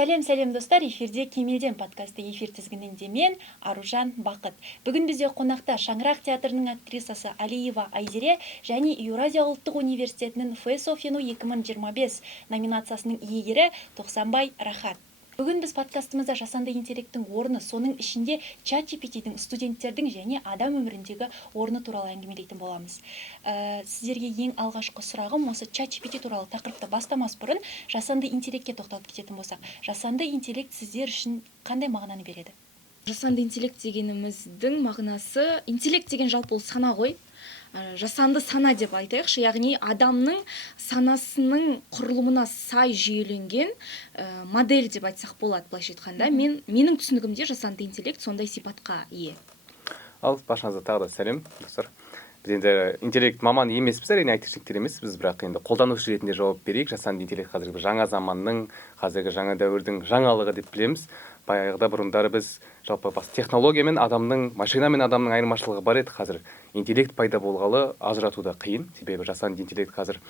Сәлем достар, эфирде Кемелден подкасты эфир тізгінінде мен Аружан Бақыт. Бүгін бізде қонақта Шаңырақ театрының актрисасы Алиева Айзере және Еуразия ұлттық университетінің ФСОФену 2025 номинациясының иегері Тоқсанбай Рахат. Бүгін біз подкастымызда жасанды интеллекттің орны, соның ішінде ChatGPT-дің студенттердің және адам өміріндегі орны туралы әңгімелейтін боламыз. Сіздерге ең алғашқы сұрағым осы ChatGPT туралы тақырыпты бастамас бұрын жасанды интеллектке тоқталып кететін болсақ. Жасанды интеллект сіздер үшін қандай мағынаны береді? Жасанды интеллект дегеніміздің мағынасы, интеллект деген жалпы ол сана ғой. Жасанды сана деп айтайықшы, яғни адамның санасының құрылымына сай жүйеленген модель деп айтсақ болады, былайша айтқанда. Менің түсінігімде жасанды интеллект сондай сипатқа ие. Ал баршаңызға тағы да сәлем, достар. Біз енді интеллект маманы емеспіз, әрине айтышниктер емес, біз бірақ енді қолданушы ретінде жауап берейік. Жасанды интеллект қазіргі жаңа заманның, қазіргі жаңа дәуірдің жаңалығы деп білеміз. Баяғыда бұрындары біз жалпы технология мен адамның, машина мен адамның айырмашылығы бар еді. Қазір интеллект пайда болғалы ажыратуда қиын. Себебі жасанды интеллект қазір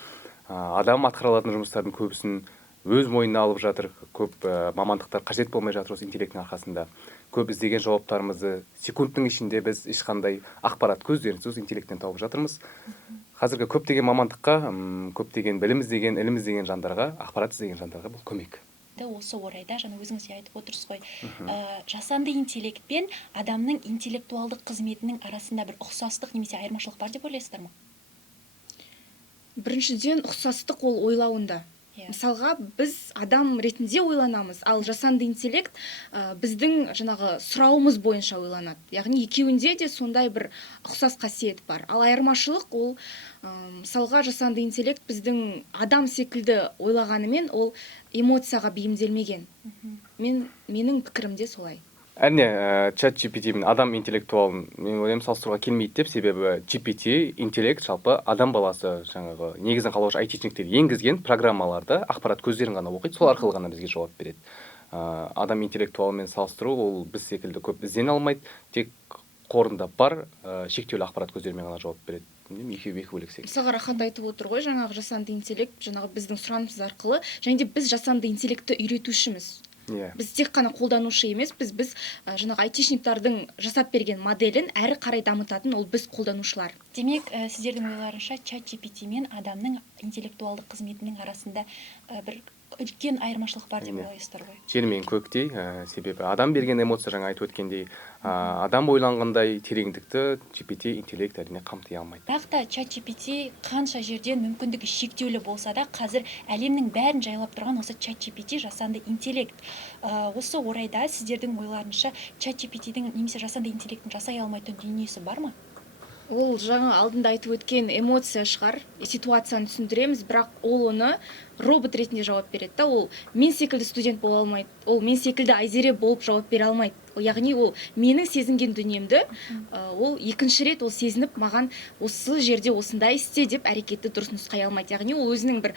адам атқара алатын жұмыстардың көбісін өз мойнына алып жатыр. Көп мамандықтар қажет болмай жатыр осы интеллекттің арқасында. Көп іздеген жауаптарымызды секундтың ішінде біз ешқандай ақпарат көздерінсіз интеллекттен тауып жатырмыз. Қазіргі көптеген мамандыққа, көптеген білім іздеген, ілім іздеген жандарға, ақпарат іздеген жандарға бұл көмек. Осы орайда жаңа өзіңіз айтып отырсыз ғой, жасанды интеллект пен адамның интеллектуалдық қызметінің арасында бір ұқсастық немесе айырмашылық бар деп ойлайсыздар ма? Біріншіден, ұқсастық ол ойлауында. Мысалға, біз адам ретінде ойланамыз, ал жасанды интеллект біздің жаңағы сұрауымыз бойынша ойланады. Яғни екеуінде де сондай бір ұқсас қасиет бар. Ал айырмашылық ол мысалға жасанды интеллект біздің адам секілді ойлағанымен ол эмоцияға бейімделмеген. Менің пікірімде солай. Әрине, ChatGPT мен адам интеллектуалын мен ойлаймын салыстыруға келмейді деп, себебі GPT интеллект жалпы адам баласы жаңағы негізін қалаушы айтишниктер енгізген программаларды ақпарат көздерін ғана оқиды, сол арқылы ғана бізге жауап береді. Адам интеллектуалымен салыстыру ол біз секілді көп іздене алмайды, тек қорында бар шектеулі ақпарат көздерімен ғана жауап береді. Екеуі екі бөлек секілді. Мысалға Рахат айтып отыр ғой, жаңағы жасанды интеллект жаңағы біздің сұранымыз арқылы, және де біз жасанды интеллектті үйретушіміз. Біз тек қана қолданушы емес, біз жаңағы айтишниктардың жасап берген моделін әрі қарай дамытатын ол біз қолданушылар. Демек, сіздердің ойларынша ChatGPT мен адамның интеллектуалдық қызметінің арасында бір үлкен айырмашылық бар деп ойлайсыздар ғой? Жер мен көктей, себебі адам берген эмоция жаңа айтып өткендей, адам ойланғандай тереңдікті GPT интеллект әрине қамти алмайды. Бірақ та ChatGPT қанша жерден мүмкіндігі шектеулі болса да, қазір әлемнің бәрін жайлап тұрған осы ChatGPT жасанды интеллект. Осы орайда сіздердің ойларынша ChatGPT-дің немесе жасанды интеллекттің жасай алмайтын дүниесі бар ма? Ол жаңа алдында айтып өткен эмоция шығар, ситуацияны түсіндіреміз, бірақ ол оны робот ретінде жауап береді. Ол мен секілді студент бола алмайды, ол мен секілді Айзере болып жауап бере алмайды. Яғни ол менің сезінген дүниемді, ол екінші рет ол сезініп маған осы жерде осындай істе деп әрекетті дұрыс нұсқай алмайды. Яғни ол өзінің бір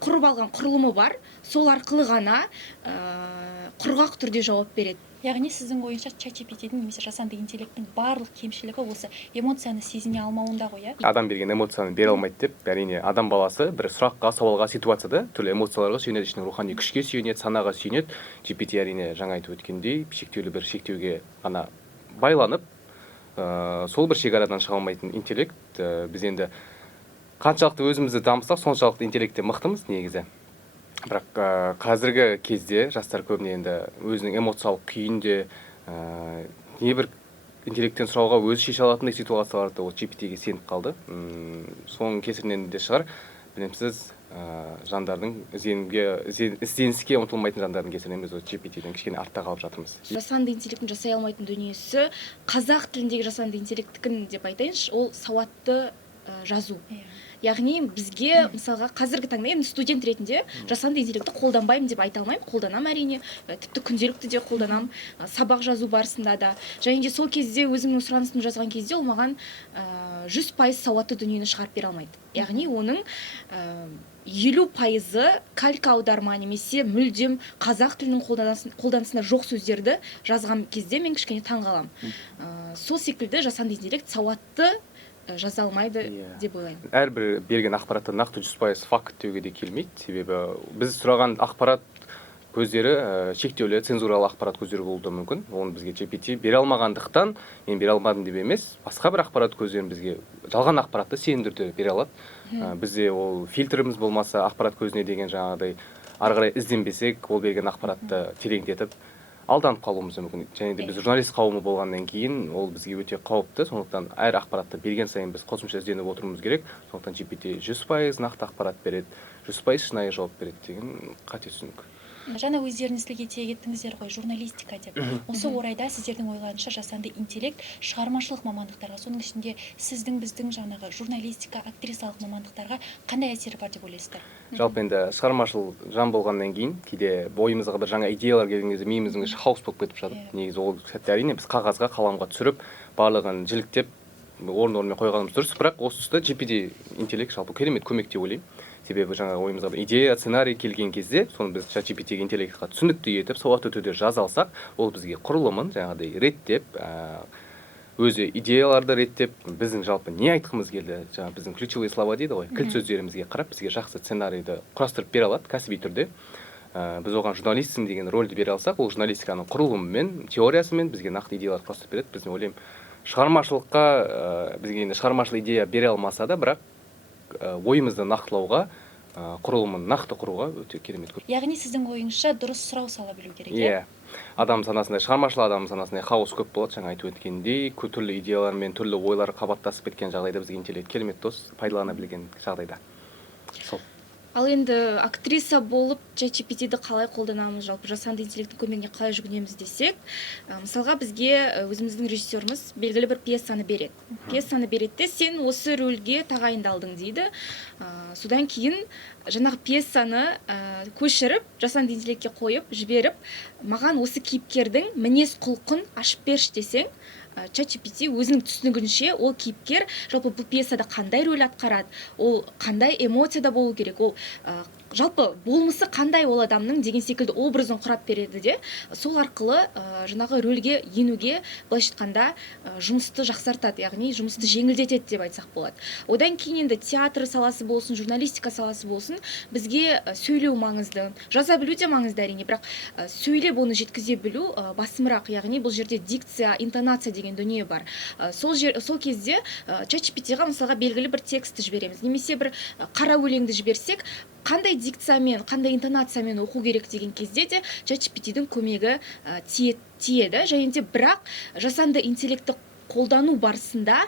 құрып алған құрылымы бар, сол арқылы ғана құрғақ түрде жауап береді. Яғни сіздің ойынша ChatGPT-дің немесе жасанды интеллекттің барлық кемшілігі осы эмоцияны сезіне алмауында ғой, Адам берген эмоцияны бере алмайды деп, әрине адам баласы бір сұраққа, сауалға, ситуацияда түрлі эмоцияларға сүйенеді, ішінің рухани күшке сүйенеді, санаға сүйенеді. GPT әрине жаңа айтып өткендей, шектеулі бір шектеуге ғана байланып, сол бір шекарадан шыға алмайтын интеллект. Біз енді қаншалықты өзімізді дамытсақ, соншалықты интеллектте мықтымыз негізі. Бірақ қазіргі кезде жастар көбіне енді өзінің эмоциялық күйінде небір интеллекттен сұрауға өзі шеше алатындай ситуацияларды ол GPT-ге сеніп қалды. Соның кесірінен де шығар, білемсіз, жандардың ізденіске ұмтылмайтын жандардың кесірінен біз GPT-ден кішкене артта қалып жатырмыз. Жасанды интеллекттің жасай алмайтын дүниесі қазақ тіліндегі жасанды интеллекттікін деп айтайыншы, ол сауатты жазу. Яғни бізге мысалға қазіргі таңда енді студент ретінде жасанды интеллектті қолданбаймын деп айта алмаймын, қолданам әрине, тіпті күнделікті де қолданам, сабақ жазу барысында да. Және де сол кезде өзімнің сұранысымды жазған кезде ол маған 100% сауатты дүниені шығарып бере алмайды. Яғни оның 50% калька аударма немесе мүлдем қазақ тілінің қолданысында жоқ сөздерді жазған кезде мен кішкене таңғаламын. Сол секілді жасанды интеллект сауатты жаза алмайды деп ойлаймын. Әрбір берген ақпаратты нақты 100% факт деуге де келмейді, себебі біз сұраған ақпарат көздері шектеулі цензуралы ақпарат көздері болуы мүмкін. Оны бізге GPT бере алмағандықтан, мен бере алмадым деп емес, басқа бір ақпарат көздерін бізге жалған ақпаратты сенімді түрде бере алады. Бізде ол фильтріміз болмаса, ақпарат көзіне деген жаңағыдай ары қарай ізденбесек, ол берген ақпаратты тереңдетіп алданып қалуымыз мүмкін. Және де біз журналист қауымы болғаннан кейін ол бізге өте қауіпті. Сондықтан әр ақпаратты берген сайын біз қосымша ізденіп отыруымыз керек. Сондықтан GPT 100% нақты ақпарат береді, 100% шынайы жауап береді деген қате түсінік. Жаңа өздеріңіз тілге тиек еттіңіздер ғой, журналистика деп. Осы орайда сіздердің ойларыңызша жасанды интеллект шығармашылық мамандықтарға, соның ішінде сіздің біздің жаңағы журналистика, актрисалық мамандықтарға қандай әсері бар деп ойлайсыздар? Жалпы енді шығармашыл жан болғаннан кейін кейде бойымызға бір жаңа идеялар келген кезде миымыздың іші хаос болып кетіп жатады. Негізі ол сәтте әрине біз қағазға, қаламға түсіріп, барлығын жіліктеп, орын-орнымен қойғанымыз дұрыс, бірақ осы тұста GPT интеллект жалпы керемет көмек деп ойлаймын. Себебі жаңа ойымызға бір идея, сценарий келген кезде, соны біз GPT интеллектқа түсінікті етіп, сауатты түрде жаза алсақ, ол бізге құрылымын жаңағыдай реттеп, өзі идеяларды реттеп, біздің жалпы не айтқымыз келді, жаңа біздің ключевые слова дейді ғой, кілт сөздерімізге қарап, бізге жақсы сценарийді құрастырып бере алады, кәсіби түрде. Біз оған журналистсің деген рөлді бере алсақ, ол журналистиканың құрылымымен, теориясымен бізге нақты идеялар құрастырып береді. Біз ойлаймын, шығармашылыққа бізге енді шығармашыл идея бере алмаса да, бірақ ойымызды нақтылауға, құрылымын нақты құруға өте керемет. Яғни сіздің ойыңызша дұрыс сұрау сала білу керек, иә? Адам санасында, шығармашыл адам санасында хаос көп болады, жаңа айтып өткендей, түрлі идеялар мен түрлі ойлар қабаттасып кеткен жағдайда бізге интеллект керемет дос пайдалана білген жағдайда. Сол. Ал енді актриса болып ChatGPT-ді қалай қолданамыз, жалпы жасанды интеллекттің көмегіне қалай жүгінеміз десек, мысалға бізге өзіміздің режиссеріміз белгілі бір пьесаны береді. Пьесаны береді де, сен осы рөлге тағайындалдың дейді. Содан кейін жаңағы пьесаны көшіріп, жасанды интеллектке қойып, жіберіп, маған осы кейіпкердің мінез құлқын ашып берші десең, ChatGPT өзінің түсінігінше ол кейіпкер жалпы бұл пьесада қандай рөл атқарады, ол қандай эмоцияда болу керек, ол жалпы болмысы қандай ол адамның деген секілді образын құрап береді де, сол арқылы жаңағы рөлге енуге, былайша айтқанда, жұмысты жақсартады, яғни жұмысты жеңілдетеді деп айтсақ болады. Одан кейін енді театр саласы болсын, журналистика саласы болсын, бізге сөйлеу маңызды, жаза білу де маңызды әрине, бірақ сөйлеп оны жеткізе білу басымырақ, яғни бұл жерде дикция, интонация деген дүние бар. Сол кезде ChatGPT-ға мысалға белгілі бір текстті жібереміз, немесе бір қара өлеңді жіберсек, қандай дикциямен, қандай интонациямен оқу керек деген кезде де ChatGPT-дің көмегі тиеді, және де бірақ жасанды интеллектті қолдану барысында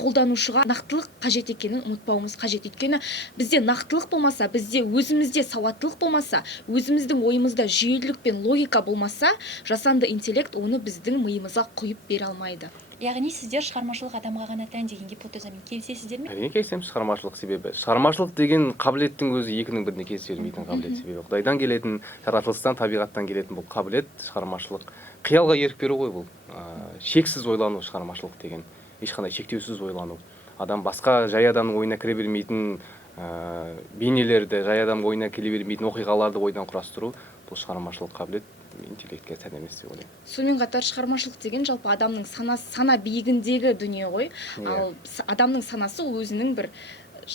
қолданушыға нақтылық қажет екенін ұмытпауымыз қажет. Өйткені бізде нақтылық болмаса, бізде өзімізде сауаттылық болмаса, өзіміздің ойымызда жүйелілік пен логика болмаса, жасанды интеллект оны біздің миымызға құйып бере алмайды. Яғни сіздер шығармашылық адамға ғана тән деген гипотезамен келісесіздер ме? Әрине келісемін, шығармашылық себебі. Шығармашылық деген қабілеттің өзі екінің біріне кездесе бермейтін қабілет себебі. Құдайдан келетін, жаратылыстан, табиғаттан келетін бұл қабілет шығармашылық. Қиялға ерік беру ғой бұл. Шексіз ойлану шығармашылық деген. Ешқандай шектеусіз ойлану. Адам басқа жай адамның ойына кіре бермейтін бейнелерді, жай адамның ойына келе бермейтін оқиғаларды ойдан құрастыру, бұл шығармашылық қабілет интеллектке тән емес деп ойлаймын. Сонымен қатар шығармашылық деген жалпы адамның сана биігіндегі дүние ғой. Ал адамның санасы өзінің бір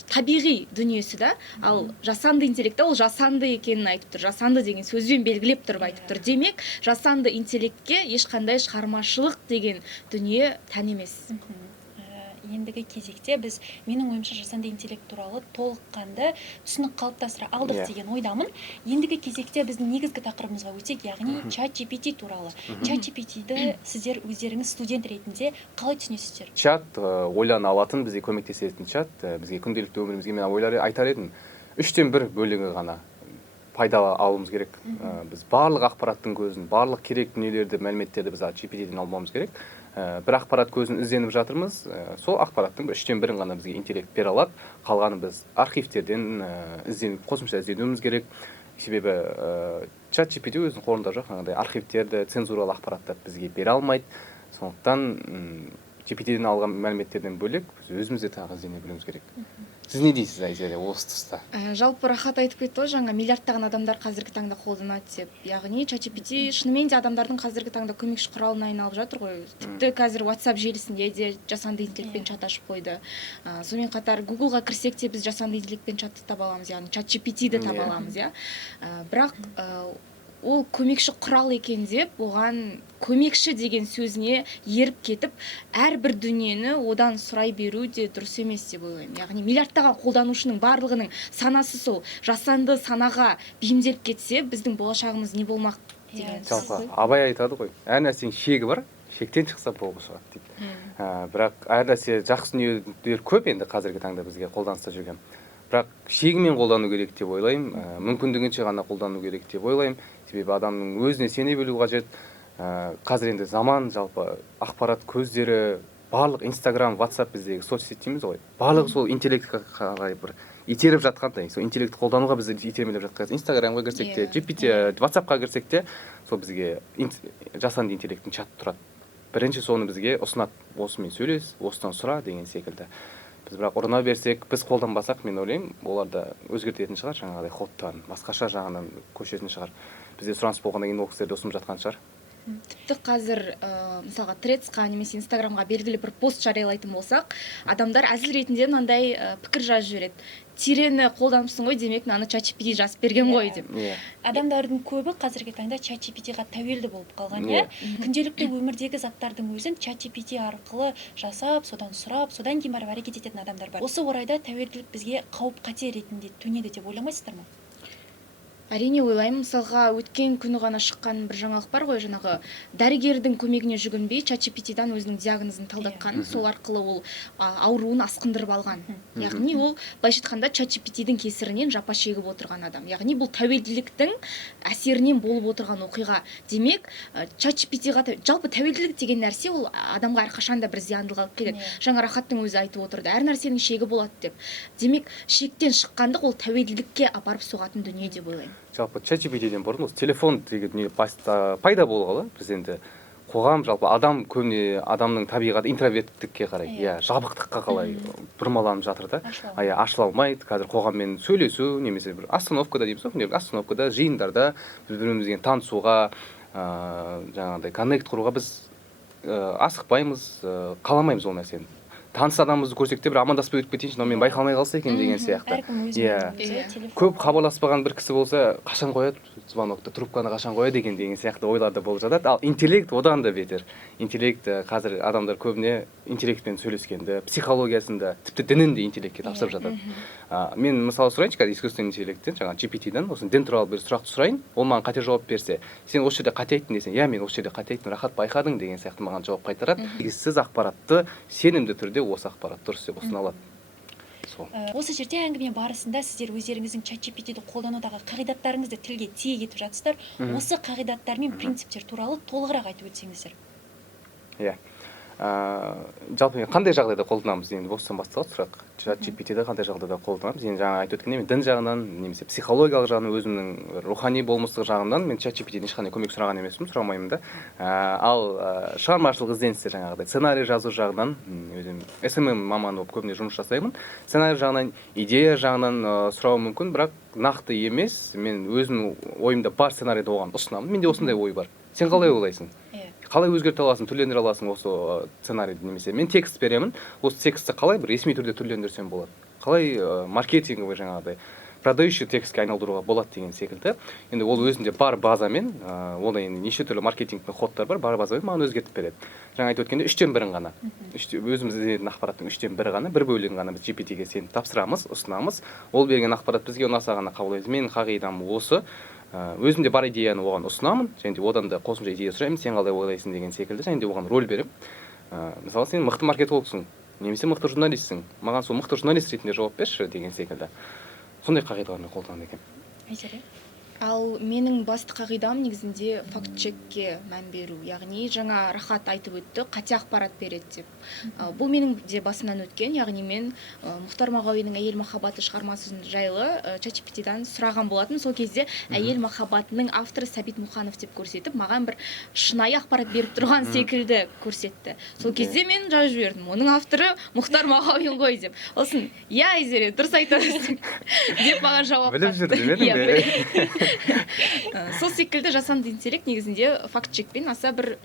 табиғи дүниесі да, ал жасанды интеллект ол жасанды екенін айтып тұр. Жасанды деген сөзбен белгілеп тұрып айтып тұр. Демек, жасанды интеллектке ешқандай шығармашылық деген дүние тән емес. Ендігі кезекте біз, менің ойымша, жасанды интеллект туралы толыққанды түсінік қалыптастыра алдық деген ойдамын. Ендігі кезекте біздің негізгі тақырыбымызға өтсек, яғни ChatGPT туралы. ChatGPT-ді сіздер өздеріңіз студент ретінде қалай түсінесіздер? Чат ойлана алатын, бізге көмектесетін чат, бізге күнделікті өмірімізге мен ойлар айтар едім. 3/1 бөлігі ғана пайдалы алуымыз керек. Біз барлық ақпараттың көзін, барлық керек дүниелерді, мәліметтерді біз GPT-ден алмауымыз керек. Бір ақпарат көзін ізденіп жатырмыз, сол ақпараттың 3/1 ғана бізге интеллект бере алады. Қалғаны біз архивтерден қосымша ізденуіміз керек. Себебі ChatGPT өзінің қолында жоқ, архивтерді, цензуралы ақпараттарды бізге бере алмайды. Сондықтан GPT-ден алған мәліметтерден бөлек біз өзімізде тағы іздене білуіміз керек. Сіз не дейсіз, Айзере, осы тұста? Жалпы Рахат айтып кетті ғой, жаңа миллиардтаған адамдар қазіргі таңда қолданады деп. Яғни ChatGPT шынымен де адамдардың қазіргі таңда көмекші құралына айналып жатыр ғой. Тіпті қазір WhatsApp желісінде де жасанды интеллектпен чат ашып қойды. Сонымен қатар Google-ға кірсек те біз жасанды интеллектпен чатты таба аламыз, яғни ChatGPT-ді таба аламыз, иә. Бірақ ол көмекші құрал екен деп оған көмекші деген сөзіне еріп кетіп әрбір дүниені одан сұрай беру де дұрыс емес деп ойлаймын. Яғни миллиардтаған қолданушының барлығының санасы сол жасанды санаға бейімделіп кетсе біздің болашағымыз не болмақ деген. Жалпы Абай айтады ғой, әр нәрсенің шегі бар, шектен шықса болып шығады дейді. Бірақ әр нәрсе жақсы дүниелер көп енді қазіргі таңда бізге қолданыста жүрген. Бірақ шегімен қолдану керек деп ойлаймын, мүмкіндігінше ғана қолдану керек деп ойлаймын. Себебі адамның өзіне сене білу қажет. Қазір енді заман, жалпы ақпарат көздері, барлық Instagram, WhatsApp біздегі соцсет дейміз ғой. Барлығы сол интеллектке қарай бір итеріп жатқандай, сол интеллектті қолдануға бізді итермелеп жатқан. Instagramға кірсек те, GPT, WhatsAppқа кірсек те, сол бізге жасанды интеллекттің чаты тұрады. Бірінші соны бізге ұсынады, осымен сөйлес, осыдан сұра деген секілді. Біз бірақ ұрына берсек, біз қолданбасақ, мен ойлаймын, олар да өзгертетін шығар, жаңағыдай ходтарын, басқаша жағынан көшетін шығар. Бізде сұраныс болғаннан кейін ол кісілер де ұсынып жатқан шығар. Тіпті қазір мысалға Threadsқа немесе Instagramға белгілі бір пост жариялайтын болсақ, адамдар әзіл ретінде мынандай пікір жазып жібереді. Тирені қолданыпсың ғой, демек мынаны ChatGPT жазып берген ғой деп. Адамдардың көбі қазіргі таңда ChatGPT-ға тәуелді болып қалған, иә. Күнделікті өмірдегі заттардың өзін ChatGPT арқылы жасап, содан сұрап, содан кейін барып әрекет ететін адамдар бар. Осы орайда тәуелділік бізге қауіп-қатер ретінде төнеді деп ойламайсыздар ма? Әрине ойлаймын, мысалға өткен күні ғана шыққан бір жаңалық бар ғой, жаңағы дәрігердің көмегіне жүгінбей ChatGPT-дан өзінің диагнозын талдатқан, сол арқылы ол ауруын асқындырып алған. Яғни ол былайша айтқанда ChatGPT-дің кесірінен жапа шегіп отырған адам. Яғни бұл тәуелділіктің әсерінен болып отырған оқиға. Демек, ChatGPT-ға жалпы тәуелділік деген нәрсе ол адамға әрқашан да бір зияндылық алып келеді. Жаңа Рахаттың өзі айтып отырды, әр нәрсенің шегі болады деп. Демек, шектен шыққандық ол тәуелділікке апарып соғатын дүние деп ойлаймын. Жалпы ChatGPT-ден бұрын осы телефон деген дүние пайда болғалы, біз енді қоғам жалпы адам көбіне адамның табиғаты интроверттікке қарай, жабықтыққа қалай бұрмаланып жатыр да. Ашыла алмайды, қазір қоғаммен сөйлесу, немесе бір остановкада дейміз ғой, остановкада, жиындарда бір-бірімізбен танысуға, жаңағыдай коннект құруға біз асықпаймыз, қаламаймыз ол нәрсені. Таныс адамымызды көрсек те бір амандаспай өтіп кетейінші, мен байқалмай қалса екен деген сияқты. Көп хабарласпаған бір кісі болса, қашан қояды звонокты, трубканы қашан қояды деген сияқты ойларда болып жатады. Ал интеллект одан да бетер. Интеллект қазір адамдар көбіне интеллектпен сөйлескенді, психологиясында, тіпті дінін де интеллектке тапсырып жатады. Мен мысалы сұрайыншы, қазір искусственный интеллекттен, жаңағы GPT-дан осы дін туралы бір сұрақты сұрайын, ол маған қате жауап берсе, сен осы жерде қате айттың десең, мен осы жерде қате айттым, Рахат байқадың деген сияқты маған жауап қайтарады. Сіз ақпаратты сенімді түрде осы ақпарат дұрыс деп ұсына алады. Осы жерде әңгіме барысында сіздер өздеріңіздің ChatGPT-ді қолданудағы қағидаттарыңызды тілге тиек етіп жатсыздар. Осы қағидаттар мен принциптер туралы толығырақ айтып өтсеңіздер. Жалпы мен қандай жағдайда қолданамыз, енді осыдан басталады сұрақ. ChatGPT-ді қандай жағдайда қолданамыз? Енді жаңа айтып өткендей, мен дін жағынан, немесе психологиялық жағынан, өзімнің рухани болмыстық жағынан мен ChatGPT-ден ешқандай көмек сұраған емеспін, сұрамаймын да. Ал шығармашылық ізденістер, жаңағыдай сценарий жазу жағынан, өзім SMM маманы болып көбіне жұмыс жасаймын. Сценарий жағынан, идея жағынан сұрау мүмкін, бірақ нақты емес. Мен өзім ойымда бар сценарийді оған ұсынамын. Менде осындай ой бар. Сен қалай ойлайсың? Қалай өзгерте аласың, түрлендіре аласың осы сценарийді, немесе мен текст беремін, осы текстті қалай бір ресми түрде түрлендірсем болады, қалай маркетинговый жаңағыдай продающий текстке айналдыруға болады деген секілді. Енді ол өзінде бар базамен, онда енді неше түрлі маркетингтің ходтар бар базамен маған өзгертіп береді. Жаңа айтып өткенде 3-тен 1-ін ғана, өзіміз іздеген ақпараттың 3-тен 1-і ғана, бір бөлігін ғана біз GPT-ге сеніп тапсырамыз, ұсынамыз. Ол берген ақпарат бізге ұнаса ғана қабылдаймыз. Менің қағидам осы. Өзімде бар идеяны оған ұсынамын, және де одан да қосымша идея сұраймын, сен қалай ойлайсың деген секілді, және де оған рөл беріп, мысалы сен мықты маркетологсың, немесе мықты журналистсің, маған сол мықты журналист ретінде жауап берші деген секілді. Сондай қағидалармен қолданады екен. Айзере? Ал менің басты қағидам негізінде факт-чекке мән беру. Яғни жаңа Рахат айтып өтті, қате ақпарат береді деп. Бұл менің де басымнан өткен, яғни мен Мұхтар Мағауиннің «Әйел махаббаты» шығармасы жайлы ChatGPT-дан сұраған болатын. Сол кезде «Әйел махаббатының» авторы Сәбит Мұқанов деп көрсетіп, маған бір шынайы ақпарат беріп тұрған секілді көрсетті. Сол кезде мен жазып жібердім, оның авторы Мұхтар Мағауин ғой деп. Осын, Айзере, дұрыс айтасың деп маған жауап қатты. Біліп жүрдім Сол секілді жасанды интеллект негізінде факт чекпен аса бір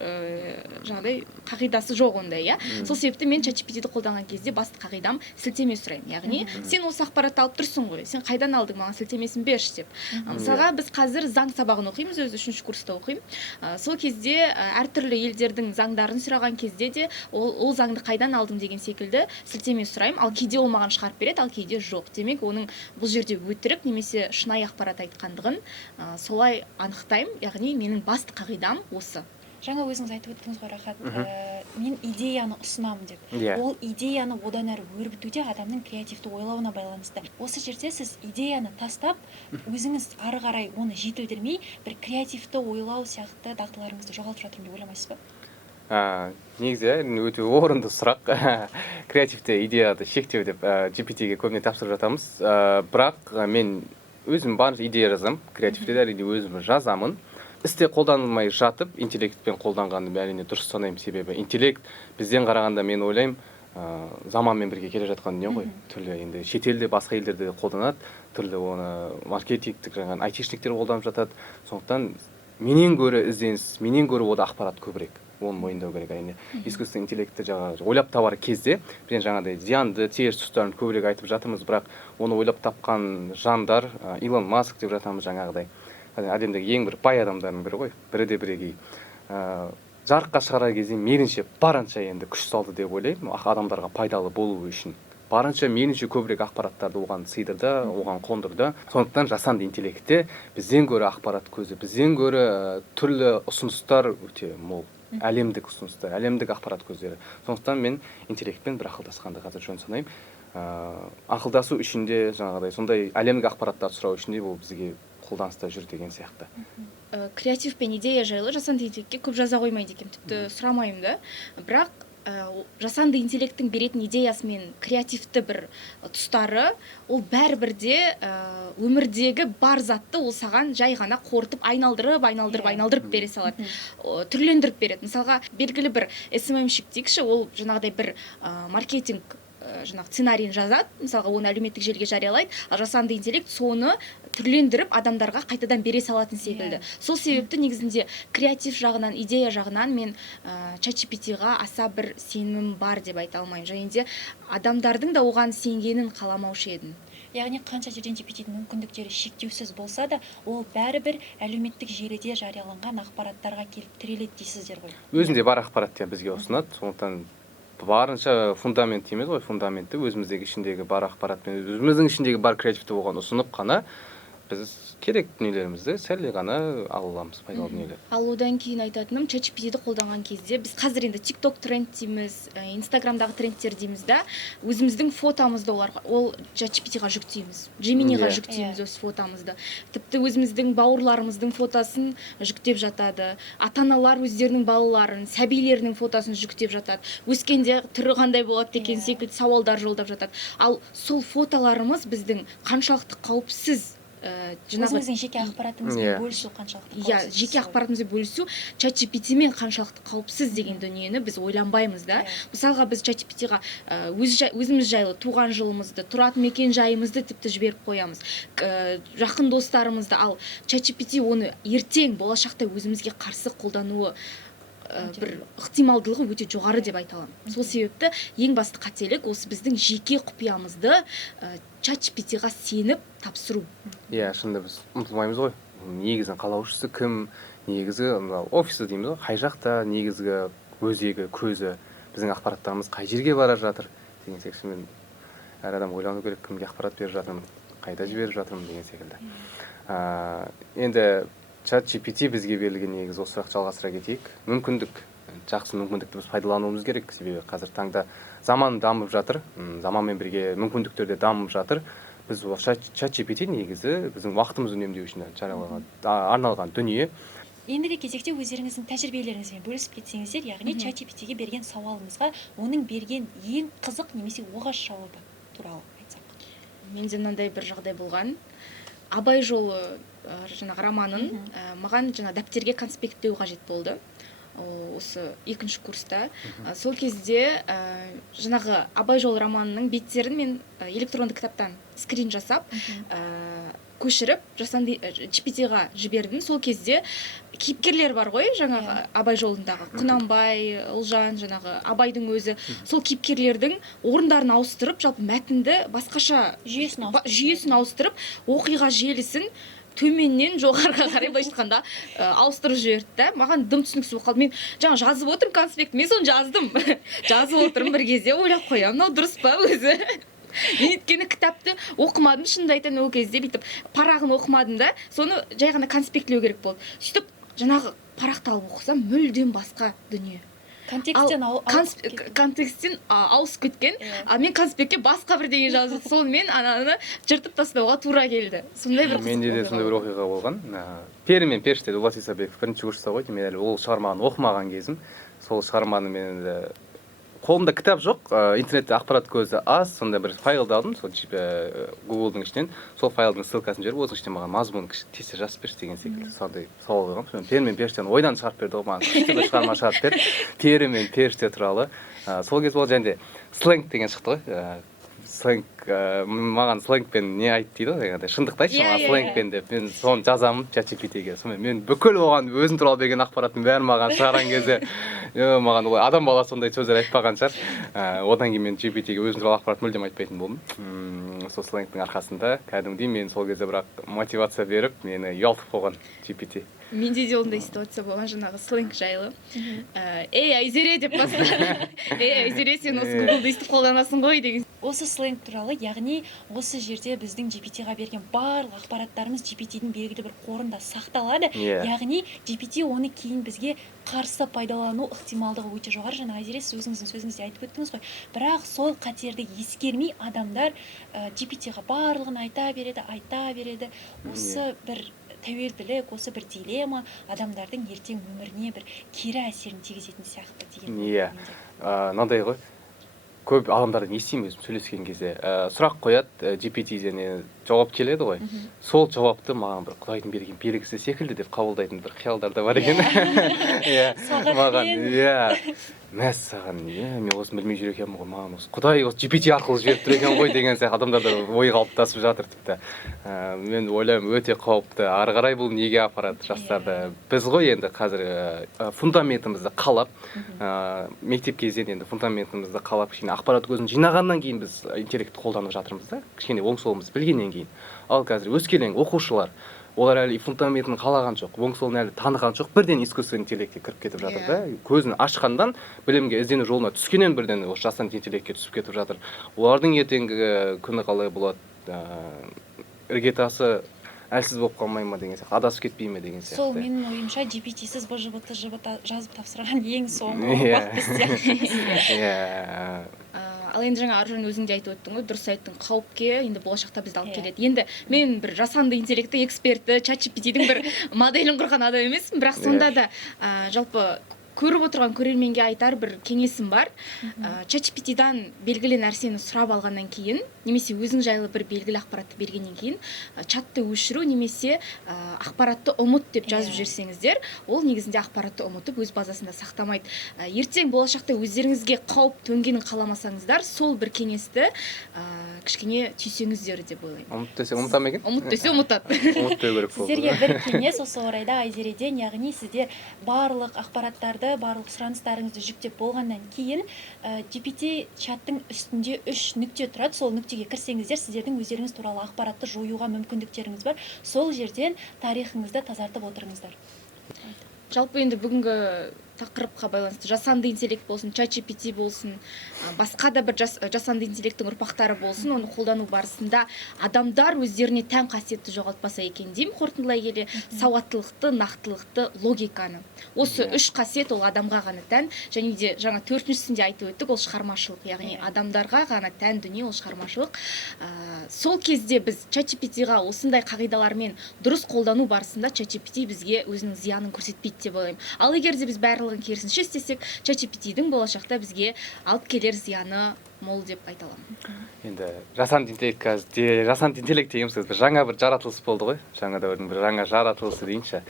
жаңағыдай қағидасы жоқ ондай, иә. Сол себепті мен ChatGPT-ді қолданған кезде басты қағидам сілтеме сұраймын. Яғни сен осы ақпаратты алып тұрсың ғой, сен қайдан алдың, маған сілтемесін берші деп. Мысалға біз қазір заң сабағын оқимыз, өзі 3-ші курста оқимын. Сол кезде әртүрлі елдердің заңдарын сұраған кезде де ол заңды қайдан алдың деген секілді сілтеме сұраймын. Ал кейде ол маған шығарып береді, ал кейде жоқ. Демек, оның бұл жерде өтірік немесе шынайы ақпарат айтқандығын солай анықтаймын. Яғни менің басты қағидам осы. Жаңа өзіңіз айтып өттіңіз ғой, Рахат, мен идеяны ұсынамын деп. Ол идеяны одан әрі өрбітуде адамның креативті ойлауына байланысты. Осы жерде сіз идеяны тастап, өзіңіз ары қарай оны жетілдірмей, бір креативті ойлау сияқты дағдыларыңызды жоғалтып жатырмын деп ойламайсыз ба? Негізі өте орынды сұрақ. Креативті идеяды шектеу деп GPT-ге көбіне тапсырып жатамыз. Бірақ мен өзім барынша идея жазамын. Креативті әрине өзім жазамын. Істе қолданылмай жатып, интеллектпен қолданғанды әрине дұрыс санаймын. Себебі интеллект бізден қарағанда мен ойлаймын, заманмен бірге келе жатқан дүние ғой. Түрлі енді шетелде, басқа елдерде қолданады, түрлі оны маркетингтік жаңағы айтишниктер қолданып жатады. Сондықтан менен гөрі ізденіс, менен гөрі ода ақпарат көбірек. Оны мойындау керек әрине. Искусственный интеллектті жаңағы ойлап табар кезде біз жаңағыдай зиянды, теріс тұстарын көбірек айтып жатырмыз, бірақ оны ойлап тапқан жандар, Илон Маск деп жатамыз жаңағыдай. Әлемдегі ең бір бай адамдардың бірі ғой, бірі де бірегей. Жарыққа шығарар кезде мейлінше барынша енді күш салды деп ойлаймын, адамдарға пайдалы болу үшін. Барынша мейлінше көбірек ақпараттарды оған сыйдырды, оған қондырды. Сондықтан жасанды интеллектте бізден гөрі ақпарат көзі, бізден гөрі түрлі ұсыныстар өте мол. Әлемдік ұсыныстар, әлемдік ақпарат көздері. Сондықтан мен интеллектпен бір ақылдасқанды қазір жөн санаймын. Ақылдасу үшін де жаңағыдай сондай әлемдік ақпараттарды сұрау үшін де бұл бізге қолданыста жүр деген сияқты. Креатив пен идея жайлы жасанды интеллектке көп жаза қоймайды екен, тіпті сұрамаймын да. Бірақ жасанды интеллекттің беретін идеясы мен креативті бір тұстары, ол бәрібірде өмірдегі бар затты ол саған жай ғана қорытып айналдырып бере салады. Түрлендіріп береді. Мысалға, белгілі бір SMM-шік дейікші, ол жаңағыдай бір маркетинг сценарийін жазады, мысалға оны әлеуметтік желіге жариялайды, ал жасанды интеллект соны түрлендіріп адамдарға қайтадан бере салатын секілді. Сол себепті негізінде креатив жағынан, идея жағынан мен ChatGPT-ға аса бір сенімім бар деп айта алмаймын. Және де адамдардың да оған сенгенін қаламаушы едім. Яғни қанша жерден GPT-дің мүмкіндіктері шектеусіз болса да, ол бәрібір әлеуметтік желіде жарияланған ақпараттарға келіп тіреледі дейсіздер ғой. Өзінде бар ақпарат бізге ұсынады, сондықтан барынша фундамент дейміз ғой, фундаментті өзіміздегі ішіндегі бар ақпаратпен, өзіміздің ішіндегі бар креативті болған ұсынып қана біз керек дүниелерімізді сәл ғана ала аламыз, пайдалы дүниелер. Ал одан кейін айтатыным, ChatGPT-ді қолданған кезде біз қазір енді TikTok тренд дейміз, Instagramдағы трендтер дейміз да, өзіміздің фотомызды ол ChatGPT-ға жүктейміз, Gemini-ға жүктейміз өз фотомызды. Тіпті өзіміздің бауырларымыздың фотосын жүктеп жатады, ата-аналар өздерінің балаларын, сәбилерінің фотосын жүктеп жатады. Өскенде түрі қандай болады деген секілді сауалдар жолдап жатады. Ал сол фотоларымыз біздің қаншалықты қауіпсіз, өзіңіздің жеке ақпаратыңызбен бөлісу қаншалықты қауіпсіз? Жеке ақпаратымызбен бөлісу ChatGPT-мен қаншалықты қауіпсіз деген дүниені біз ойланбаймыз да. Мысалға біз ChatGPT-ға өзіміз жайлы туған жылымызды, тұратын мекен жайымызды тіпті жіберіп қоямыз, жақын достарымызды. Ал ChatGPT оны ертең болашақта өзімізге қарсы қолдануы бір ықтималдылығы өте жоғары деп айта аламын. Сол себепті ең басты қателік осы біздің жеке құпиямызды ChatGPT-ға сеніп тапсыру. Шынында біз ұмытылмаймыз ғой. Негізін қалаушысы кім, негізі офисі дейміз ғой, қай жақта, негізгі өзегі, көзі, біздің ақпараттарымыз қай жерге бара жатыр деген секілді. Әр адам ойлану керек, кімге ақпарат беріп жатырмын, қайда жіберіп жатырмын деген секілді. Енді ChatGPT бізге берілген негізі осы сұрақты жалғастыра кетейік. Мүмкіндік, жақсы мүмкіндікті біз пайдалануымыз керек, себебі қазір таңда заман дамып жатыр, заманмен бірге мүмкіндіктер де дамып жатыр. Біз ChatGPT негізі біздің уақытымызды үнемдеу үшін арналған дүние. Ендігі кезекте өздеріңіздің тәжірибелеріңізбен бөлісіп кетсеңіздер, яғни ChatGPT-ге берген сауалыңызға оның берген ең қызық немесе оғаш жауабы туралы айтсақ. Менде мынандай бір жағдай болған. Абай жолы жаңағы романын маған дәптерге конспекттеу қажет болды. Осы 2-ші курста. Сол кезде Абай жолы романының беттерін мен электронды кітаптан скрин жасап, көшіріп жасанды GPT-ға жібердім. Сол кезде кейіпкерлер бар ғой, жаңағы Абай жолындағы Құнанбай, Ұлжан, жаңағы Абайдың өзі, сол кейіпкерлердің орындарын ауыстырып, жалпы мәтінді басқаша жүйесін ауыстырып, оқиға желісін төменнен жоғарыға қарай былайша айтқанда ауыстырып жіберді да. Маған дым түсініксіз болып қалды. Мен жаңа жазып отырмын конспект, мен соны жаздым. Жазып отырмын, бір кезде ойлап қоямын, мынау дұрыс па өзі? Мен өйткені кітапты оқымадым, шынымды айтайын, ол кезде бүйтіп парағын оқымадым да, соны жай ғана конспектлеу керек болды. Сөйтіп жаңағы парақты алып оқысам, мүлдем басқа дүние. Контексттен ауысып кеткен, мен конспектке басқа бірдеңе жазып, сонымен ананы жыртып тастауға тура келді. Сондай бір менде де сондай бір оқиға болған. Пері мен періште Дулат Исабеков бірінші курста ғой, мен әлі ол шығарманы оқымаған кезім. Сол шығарманы мен қолымда кітап жоқ, интернетте ақпарат көзі аз, сонда бір файлды алдым, сол Google-дың ішінен, сол файлдың ссылкасын жіберіп, осының ішіне маған мазмұнын тез жазып берші деген секілді сондай сауал қойғам. Пері мен періштені ойдан шығарып берді ғой, маған күшті бір шығарма шығарып берді. Пері мен періште туралы. Сол кез ол және сленг деген шықты ғой. Сленг, маған сленгпен не айт дейді ғой, шындықты айтшы маған сленгпен деп, мен соны жазамын ChatGPT-ге. Сонымен мен бүкіл оған өзім туралы берген ақпараттың бәрін маған шығарған кезде, маған олай адам баласы ондай сөздер айтпаған шығар. Одан кейін мен GPT-ге өзім туралы ақпарат мүлдем айтпайтын болдым. Сол сленгтің арқасында кәдімгідей мен сол кезде бірақ мотивация беріп, мені ұялтып қойған GPT. Менде де ондай ситуация болған, жаңағы сленг жайлы. Айзере деп бастады. Айзере, сен осы Google-ды естіп қолданасың ғой деген. Осы сленг туралы, яғни осы жерде біздің GPT-ға берген барлық ақпараттарымыз GPT-дің белгілі бір қорында сақталады. Яғни GPT оны кейін бізге қарсы пайдалану ықтималдығы өте жоғары. Жаңа Айзере, сіз өзіңіздің сөзіңізде айтып өттіңіз ғой. Бірақ сол қатерді ескермей адамдар GPT-ға барлығын айта береді. Осы бір тәуелділік, осы бір дилемма адамдардың ертең өміріне бір кері әсерін тигізетін сияқты деген. Мынандай ғой, көп адамдардан естимін өзім сөйлескен кезде. Сұрақ қояды, GPT-ден жауап келеді ғой. Сол жауапты маған бір Құдайдың берген белгісі секілді деп қабылдайтын бір қиялдар да бар екен. Мәссаған, мен осыны білмей жүр екенмін ғой, маған осы Құдай осы GPT арқылы жіберіп тұр екен ғой деген сияқты адамдарда ой қалыптасып жатыр тіпті. Мен ойлаймын, өте қауіпті. Ары қарай бұл неге апарады жастарды? Біз ғой енді қазір фундаментімізді қалап, мектеп кезден енді фундаментімізді қалап, кішкене ақпарат көзін жинағаннан кейін біз интеллектті қолданып жатырмыз да, кішкене оң солымыз білгеннен кейін. Ал қазір өскелең оқушылар, олар әлі фундаментін қалаған жоқ, оң солын әлі таныған жоқ, бірден искусственный интеллектке кіріп кетіп жатыр да. Көзін ашқандан білімге іздену жолына түскеннен бірден осы жасанды интеллектке түсіп кетіп жатыр. Олардың ертеңгі күні қалай болады, іргетасы әлсіз болып қалмай ма деген сияқты, адасып кетпей ме деген сияқты. Сол менің ойымша GPT-сіз БЖБТ жазып тапсырған ең соңғы уақыт сияқты. Ал енді жаңа Аружан өзің де айтып өттің ғой, дұрыс айттың, қауіпке енді болашақта бізді алып келеді. Енді мен бір жасанды интеллекті эксперті, ChatGPT-дің бір моделін құрған адам емеспін, бірақ сонда да жалпы көріп отырған көрерменге айтар бір кеңесім бар. ChatGPT-дан белгілі нәрсені сұрап алғаннан кейін, немесе өзің жайлы бір белгілі ақпаратты бергеннен кейін, чатты өшіру немесе ақпаратты ұмыт деп жазып жүрсеңіздер, ол негізінде ақпаратты ұмытып өз базасында сақтамайды. Ертең болашақта өздеріңізге қауіп төнгенін қаламасаңыздар, сол бір кеңесті кішкене түйсеңіздер деп ойлаймын. Ұмыт десе ұмыта ма екен? Ұмыт десе ұмытады. Ұмытпау керек болды. Сіздерге бір кеңес осы орайда Айзереден, яғни сіздер барлық ақпараттарды, барлық сұраныстарыңызды жүктеп болғаннан кейін GPT чаттың үстінде 3 нүкте тұрады. Сол нүктеге кірсеңіздер, сіздердің өздеріңіз туралы ақпаратты жоюға мүмкіндіктеріңіз бар. Сол жерден тарихыңызды тазартып отырыңыздар. Жалпы енді бүгінгі тақырыпқа байланысты жасанды интеллект болсын, ChatGPT болсын, басқа да бір жасанды интеллекттің ұрпақтары болсын, оны қолдану барысында адамдар өздеріне тән қасиетті жоғалтпаса екен деймін, қорытындылай келе, сауаттылықты, нақтылықты, логиканы. Осы 3 қасиет ол адамға ғана тән, және де жаңа 4-шісінде айтып өттік, ол шығармашылық, яғни адамдарға ғана тән дүние ол шығармашылық. Сол кезде біз ChatGPT-ға осындай қағидалармен дұрыс қолдану барысында ChatGPT бізге өзінің зиянын көрсетпейді деп ойлаймын. Ал егер де біз барлығын керісінше істесек, ChatGPT-дің болашақта бізге алып келер зияны мол деп айта аламын. Енді жасанды интеллект деген сөз жаңа бір жаратылыс болды ғой, жаңа дәуірдің бір жаңа жаратылысы дейінші.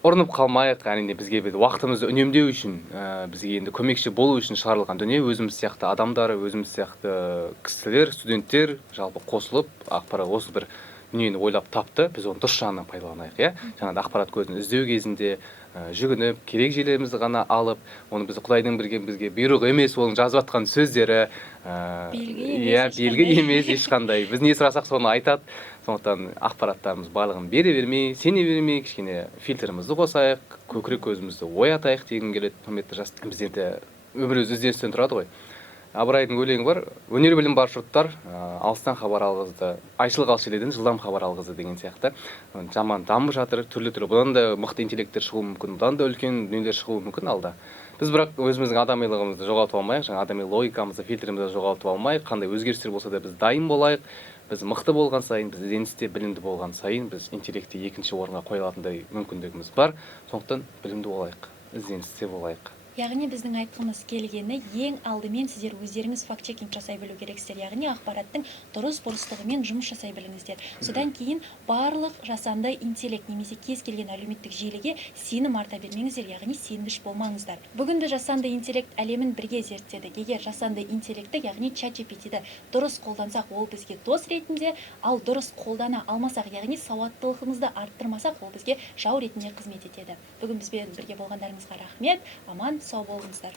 Ұрынып қалмайық, әрине бізге уақытымызды үнемдеу үшін, бізге енді көмекші болу үшін шығарылған дүние, өзіміз сияқты адамдар, өзіміз сияқты кісілер, студенттер жалпы қосылып, ақпарат осы бір дүниені ойлап тапты, біз оны дұрыс жағынан пайдаланайық, иә. Жаңағыдай ақпарат көзін іздеу кезінде жүгініп, керек жерлерімізді ғана алып, оны біз Құдайдың бізге бұйрық емес, оның жазып жатқан сөздері белгі емес ешқандай. Біз не сұрасақ соны айтады. Сондықтан ақпараттарымыз барлығын бере бермей, сене бермей, кішкене фильтрімізді қосайық, көкірек көзімізді оятайық дегім келеді. Құрметті жас, біз енді өмір өз ізденістен тұрады ғой. Абырайдың өлеңі бар, өнер білім бар жұрттар алыстан хабар алғызды, айшыл қалшеледен жылдам хабар алғызды деген сияқты. Жаман дамып жатыр, түрлі бұдан да мықты интеллекттер шығуы мүмкін, бұдан да үлкен дүниелер шығуы мүмкін алда. Біз бірақ өзіміздің адамилығымызды жоғалтып алмайық, жаңа адами логикамызды, фильтрімізді жоғалтып алмайық, қандай өзгерістер болса да біз дайын болайық. Біз мықты болған сайын, біз ізденісте білімді болған сайын, біз интеллектте екінші орынға қойылатындай мүмкіндігіміз бар. Сондықтан білімді болайық, ізденісте болайық. Яғни біздің айтқымыз келгені ең алдымен сіздер өздеріңіз факт-чекинг жасай білу керексіздер. Яғни ақпараттың дұрыс-бұрыстығымен жұмыс жасай біліңіздер. Содан кейін барлық жасанды интеллект немесе кез келген әлеуметтік желіге сенім арта бермеңіздер, яғни сенгіш болмаңыздар. Бүгін біз жасанды интеллект әлемін бірге зерттедік. Егер жасанды интеллектті, яғни ChatGPT-ді дұрыс қолдансақ, ол бізге дос ретінде, ал дұрыс қолдана алмасақ, яғни сауаттылығымызды арттырмасақ, ол бізге жау ретінде қызмет етеді. Бүгін бізбен бірге болғандарыңызға рахмет. Аман сау болыңыздар.